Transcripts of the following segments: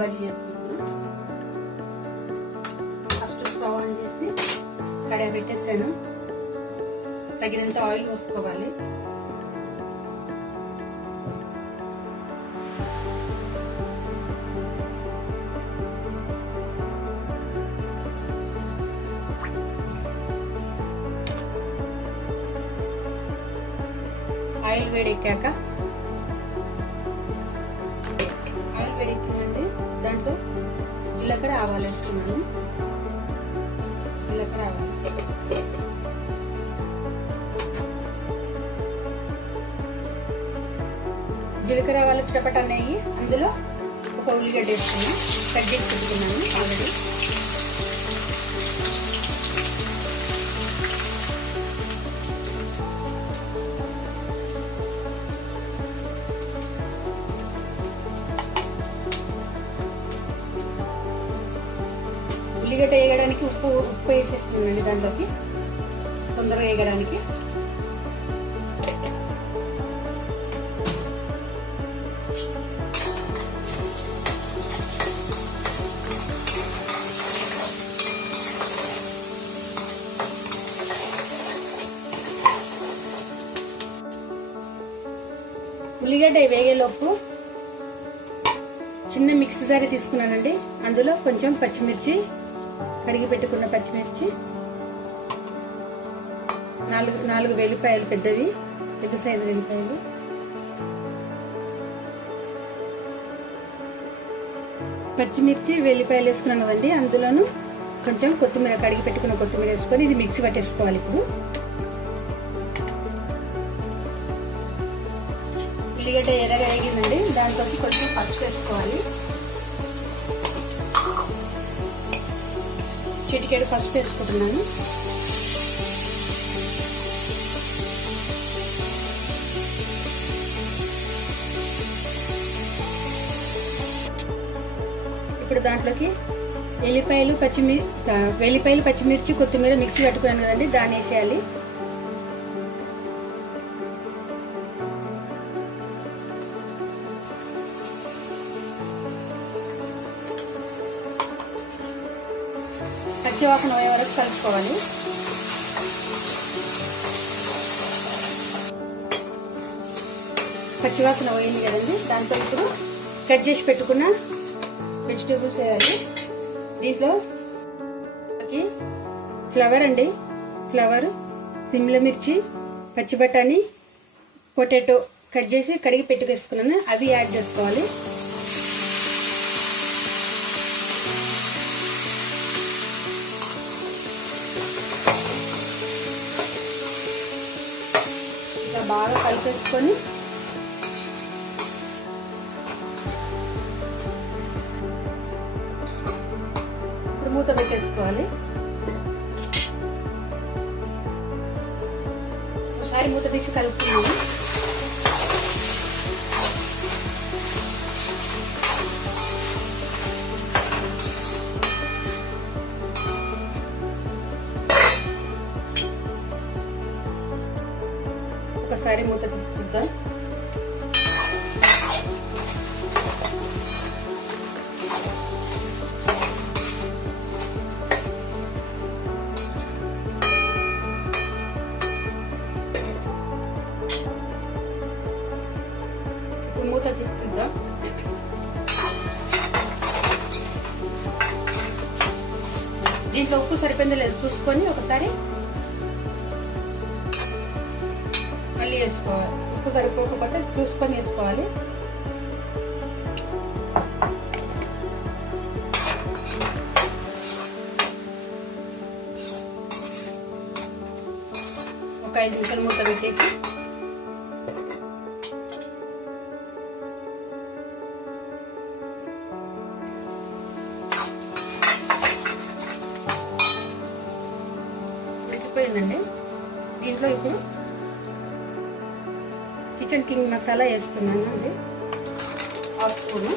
బజ్జీ చేస్తున్నాను. First stove on చేసి కడాయి పెట్టేసాను. తగినంత ఆయిల్ పోసుకోవాలి. ఆయిల్ వేడెక్కాక ఆయిల్ వేడెక్కిందండి. దాంట్లో జీలకర్ర ఆవాలు వేస్తున్నాను. జీలకర్ర ఆవాలు జీలకర్ర ఆవాలు చిటపట అయ్యి అందులో ఒక ఉల్లిగడ్డ వేసుకున్నాను. కట్ చేసి పెట్టుకున్నాను ఆల్రెడీ. ఉల్లిగడ్డ వేయడానికి ఉప్పు వేసేస్తున్నానండి దాంట్లోకి తొందరగా వేయడానికి. ఉల్లిగడ్డ వేగేలోపు చిన్న మిక్సీ జారీ తీసుకున్నానండి. అందులో కొంచెం పచ్చిమిర్చి, కడిగి పెట్టుకున్న పచ్చిమిర్చి, నాలుగు వెల్లిపాయలు పెద్దవి, పెద్ద సైజు వెల్లిపాయలు, పచ్చిమిర్చి వెల్లిపాయలు వేసుకున్నాను కదండి. అందులోను కొంచెం కొత్తిమీర, కడిగి పెట్టుకున్న కొత్తిమీర వేసుకొని ఇది మిక్సీ పట్టేసుకోవాలి. ఇప్పుడు ఉల్లిగడ్డ ఎర్రగా వేగిందండి. దాంట్లో కొంచెం పసుపు వేసుకోవాలి. చిటికెడు పసుపు వేసుకుంటున్నాను. ఇప్పుడు దాంట్లోకి వెల్లిపాయలు, పచ్చిమిర్చి, కొత్తిమీర మిక్సీ పట్టుకున్నాను కదండి, దాన్ని వేసేయాలి. పచ్చివాసన పోయే వరకు కలుపుకోవాలి. పచ్చివాసన పోయింది కదండి. దాంతో ఇప్పుడు కట్ చేసి పెట్టుకున్న వెజిటేబుల్స్ వేయాలి. దీంట్లో ఫ్లవర్ అండి, ఫ్లవర్, సిమ్లా మిర్చి, పచ్చి బఠానీ, పొటాటో కట్ చేసి కడిగి పెట్టుకేసుకున్నాను, అవి యాడ్ చేసుకోవాలి. బాగా కలిపేసుకొని ఇప్పుడు మూత పెట్టేసుకోవాలి. ఒకసారి మూత తీసి కలుపుతున్నాము. ఒకసారి మూత తీసి చూద్దాం. ఇప్పుడు మూత తీసి చూద్దాం. దీంట్లో ఉప్పు సరిపోయిందో లేదు చూసుకొని ఒకసారి మళ్ళీ వేసుకోవాలి. ఉప్పు సరిపోకపోతే చూసుకొని వేసుకోవాలి. ఒక 5 నిమిషాలు మూత పెట్టేసి ఉడికిపోయిందండి. దీంట్లో ఇప్పుడు కిచెన్ కింగ్ మసాలా వేస్తున్నాను అండి, 1/2 స్పూన్.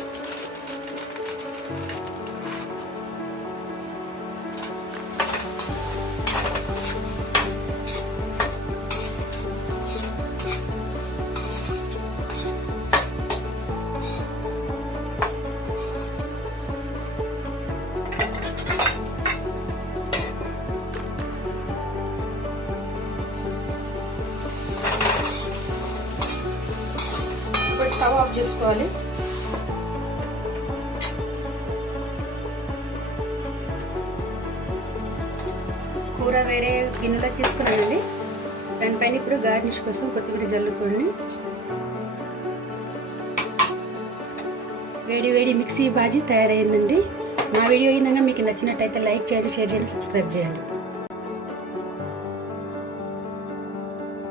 స్టవ్ ఆఫ్ చేసుకోవాలి. కూర వేరే గిన్నెలో తీసుకున్నానండి. దానిపైన ఇప్పుడు గార్నిష్ కోసం కొత్తిమీర జల్లుకొని వేడి వేడి మిక్సీ బాజీ తయారైందండి. నా వీడియో అయినా మీకు నచ్చినట్టయితే లైక్ చేయండి, షేర్ చేయండి, సబ్స్క్రైబ్ చేయండి.